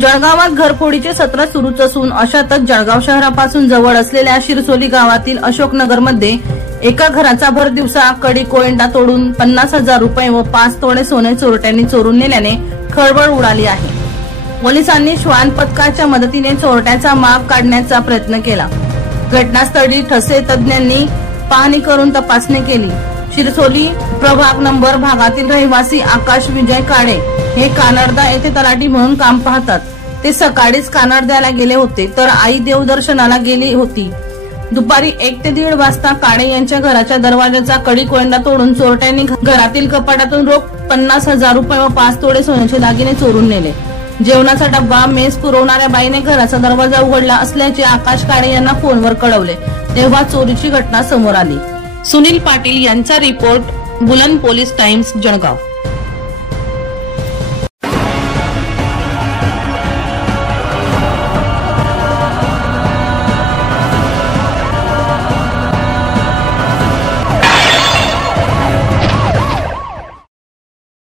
जळगावात घरफोडीचे सत्र सुरूच असून अशातच जळगाव शहरापासून जवळ असलेल्या शिरसोली गावातील अशोकनगरमध्ये एका घराचा भर दिवसा कडी कोयंडा तोडून 50,000 रुपये व 5 तोळे सोने चोरट्यांनी चोरून नेल्याने खळबळ उडाली आहे। पोलिसांनी श्वान पथकाच्या मदतीने चोरट्याचा माग काढण्याचा प्रयत्न केला। घटनास्थळी ठसे तज्ञांनी पाहणी करून तपासणी केली। शिरसोली प्रभाग नंबर भागातील रहिवासी आकाश विजय काळे हे कानडदा येथे तलाठी म्हणून काम पाहतात। ते सकाळीच कानडद्याला गेले होते तर आई देवदर्शनाला गेली होती। दुपारी 1 ते 1:30 वाजता काळे यांच्या घराच्या दरवाजाचा कडी कोयंडा तोडून चोरट्यांनी घरातील कपाटातून रोख 50,000 रुपये व 5 तोळे सोन्याचे दागिने चोरून नेले। जेवणाचा डब्बा मेस पुरवणाऱ्या बाईने घराचा दरवाजा उघडला असल्याचे आकाश काळे यांना फोनवर कळवले, तेव्हा चोरीची घटना समोर आली। सुनील पाटील यांचा रिपोर्ट, बुलंद पोलीस टाइम्स, जळगाव।